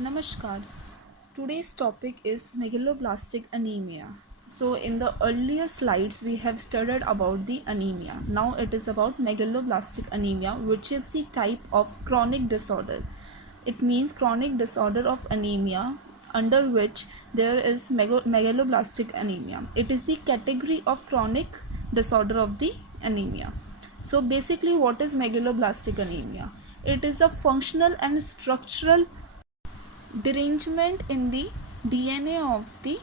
Namaskar. Today's topic is megaloblastic anemia. So in the earlier slides we have studied about the anemia. Now it is about megaloblastic anemia, which is the type of chronic disorder. It means chronic disorder of anemia under which there is megaloblastic anemia. It is the category of chronic disorder of the anemia. So basically what is megaloblastic anemia? It is a functional and structural derangement in the DNA of the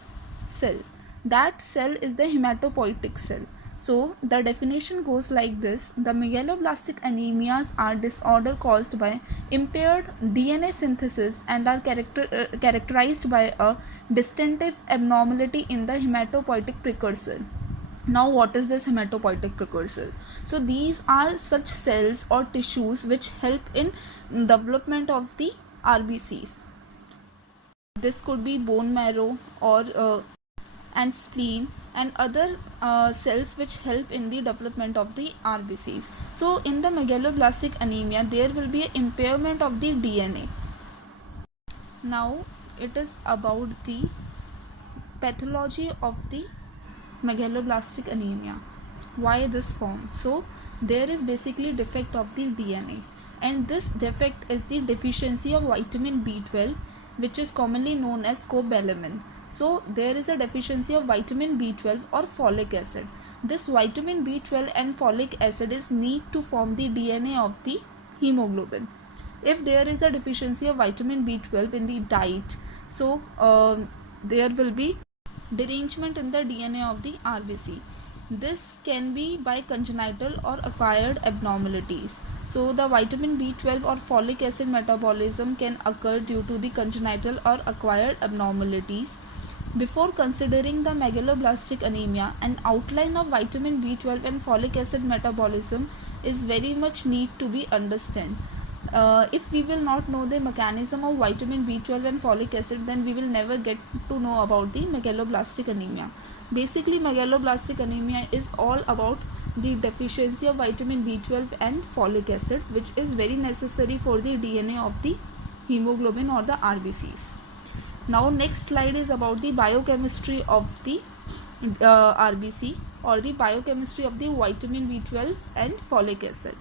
cell. That cell is the hematopoietic cell. So the definition goes like this: the megaloblastic anemias are disorder caused by impaired DNA synthesis and are characterized by a distinctive abnormality in the hematopoietic precursor. Now what is this hematopoietic precursor? So these are such cells or tissues which help in development of the RBCs. This could be bone marrow or and spleen and other cells which help in the development of the RBCs. So in the megaloblastic anemia there will be an impairment of the DNA. Now it is about the pathology of the megaloblastic anemia. Why this form? So there is basically defect of the DNA, and this defect is the deficiency of vitamin B12, which is commonly known as cobalamin. So there is a deficiency of vitamin B12 or folic acid. This vitamin B12 and folic acid is need to form the DNA of the hemoglobin. If there is a deficiency of vitamin B12 in the diet, so there will be derangement in the DNA of the RBC. This can be by congenital or acquired abnormalities. So the vitamin B12 or folic acid metabolism can occur due to the congenital or acquired abnormalities. Before considering the megaloblastic anemia, an outline of vitamin B12 and folic acid metabolism is very much need to be understood. If we will not know the mechanism of vitamin B12 and folic acid, then we will never get to know about the megaloblastic anemia. Basically megaloblastic anemia is all about the deficiency of vitamin B12 and folic acid, which is very necessary for the DNA of the hemoglobin or the RBCs. Now next slide is about the biochemistry of the RBC or the biochemistry of the vitamin B12 and folic acid.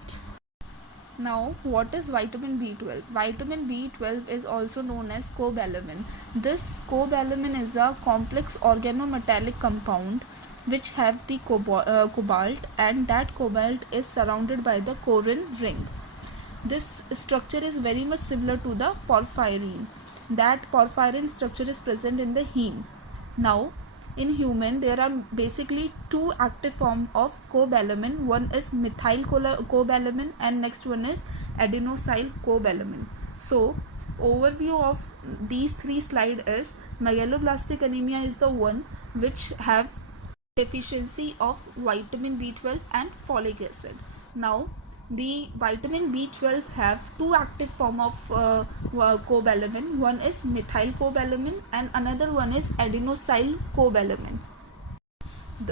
Now what is vitamin B12? Vitamin B12 is also known as cobalamin. This cobalamin is a complex organometallic compound which have the cobalt, and that cobalt is surrounded by the corrin ring. This structure is very much similar to the porphyrin. That porphyrin structure is present in the heme. Now in human there are basically two active form of cobalamin. One is methyl cobalamin and next one is adenosyl cobalamin. So overview of these three slide is megaloblastic anemia is the one which have deficiency of vitamin B12 and folic acid. Now the vitamin B12 have two active form of cobalamin. One is methyl cobalamin and another one is adenosyl cobalamin.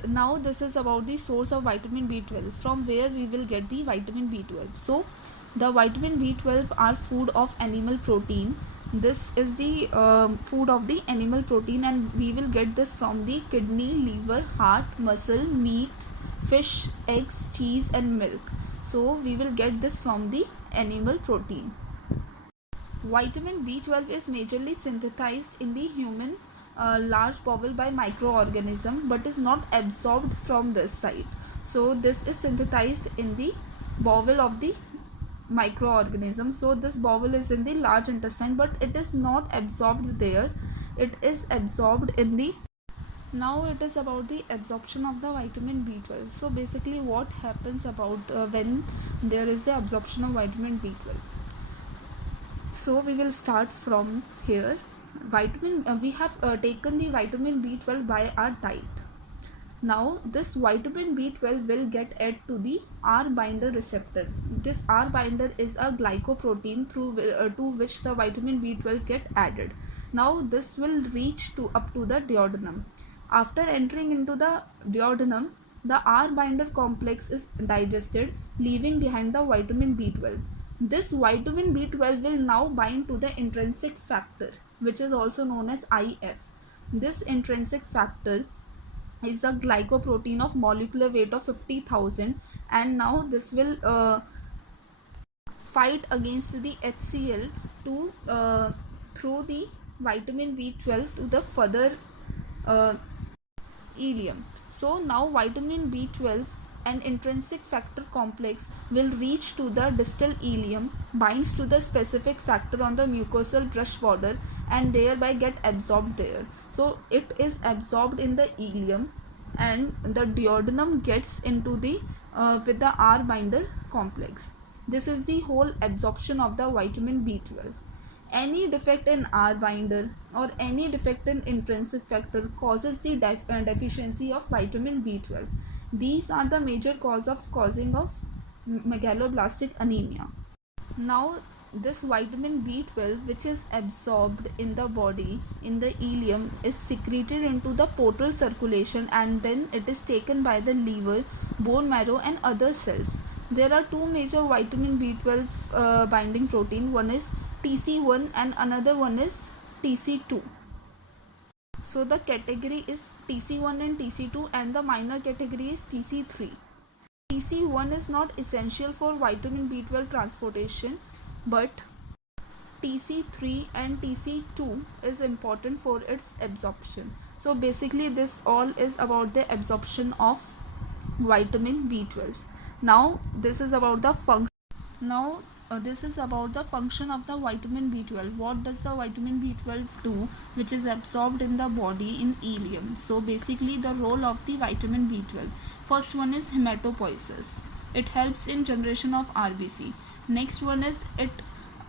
Now this is about the source of vitamin B12, from where we will get the vitamin B12. So the vitamin B12 are food of animal protein. This is the food of the animal protein, and we will get this from the kidney, liver, heart, muscle, meat, fish, eggs, cheese and milk. So we will get this from the animal protein. Vitamin B12 is majorly synthesized in the human large bowel by microorganism, but is not absorbed from this side. So this is synthesized in the bowel of the microorganism. So this bowel is in the large intestine, but it is not absorbed there. It is absorbed in the Now it is about the absorption of the vitamin B12. So basically what happens about when there is the absorption of vitamin B12. So we will start from here. We have taken the vitamin B12 by our diet. Now this vitamin B12 will get added to the R binder receptor. This R binder is a glycoprotein to which the vitamin B12 get added. Now this will reach up to the duodenum. After entering into the duodenum, the R binder complex is digested, leaving behind the vitamin B12. This vitamin B12 will now bind to the intrinsic factor, which is also known as IF. This intrinsic factor is a glycoprotein of molecular weight of 50,000, and now this will fight against the HCl to through the vitamin B12 to the further uh, ileum. So now vitamin B12 and intrinsic factor complex will reach to the distal ileum, binds to the specific factor on the mucosal brush border, and thereby get absorbed there. So it is absorbed in the ileum, and the duodenum gets into the with the R binder complex. This is the whole absorption of the vitamin B12. Any defect in R binder or any defect in intrinsic factor causes the deficiency of vitamin B12. These are the major causing of megaloblastic anemia. Now this vitamin B12, which is absorbed in the body in the ileum, is secreted into the portal circulation, and then it is taken by the liver, bone marrow and other cells. There are two major vitamin B12 binding protein. One is TC1 and another one is TC2. So the category is TC1 and TC2, and the minor category is TC3. TC1 is not essential for vitamin B12 transportation, but TC3 and TC2 is important for its absorption. So basically this all is about the absorption of vitamin B12. Now this is about the function. This is about the function of the vitamin B12. What does the vitamin B12 do, which is absorbed in the body in ileum? So basically the role of the vitamin B12. First one is hematopoiesis. It helps in generation of RBC. Next one is it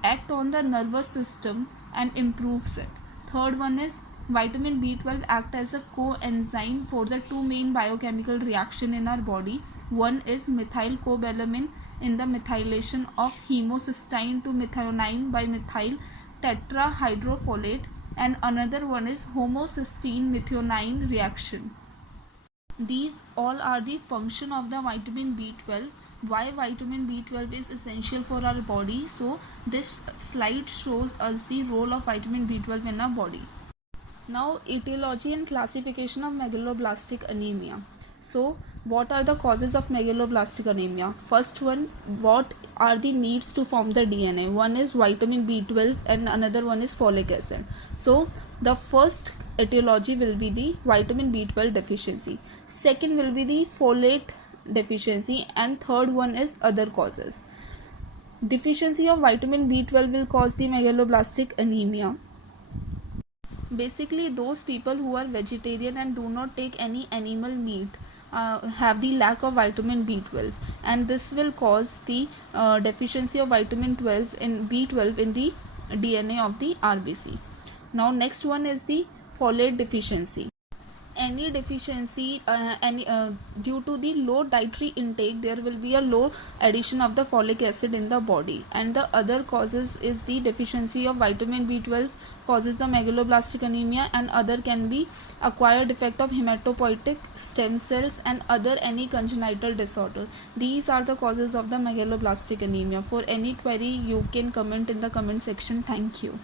act on the nervous system and improves it. Third one is vitamin B12 act as a coenzyme for the two main biochemical reaction in our body. One is methylcobalamin in the methylation of homocysteine to methionine by methyl tetrahydrofolate, and another one is homocysteine methionine reaction. These all are the function of the vitamin B12. Why vitamin B12 is essential for our body? So this slide shows us the role of vitamin B12 in our body. Now etiology and classification of megaloblastic anemia. So what are the causes of megaloblastic anemia? First one, what are the needs to form the DNA? One is vitamin B12 and another one is folic acid. So the first etiology will be the vitamin B12 deficiency. Second will be the folate deficiency, and third one is other causes. Deficiency of vitamin B12 will cause the megaloblastic anemia. Basically those people who are vegetarian and do not take any animal meat have the lack of vitamin B12, and this will cause the deficiency of vitamin B12 in the DNA of the RBC. Now next one is the folate deficiency. Any deficiency due to the low dietary intake, there will be a low addition of the folic acid in the body, and the other causes is the deficiency of vitamin B12 causes the megaloblastic anemia, and other can be acquired defect of hematopoietic stem cells and other any congenital disorder. These are the causes of the megaloblastic anemia. For any query you can comment in the comment section. Thank you.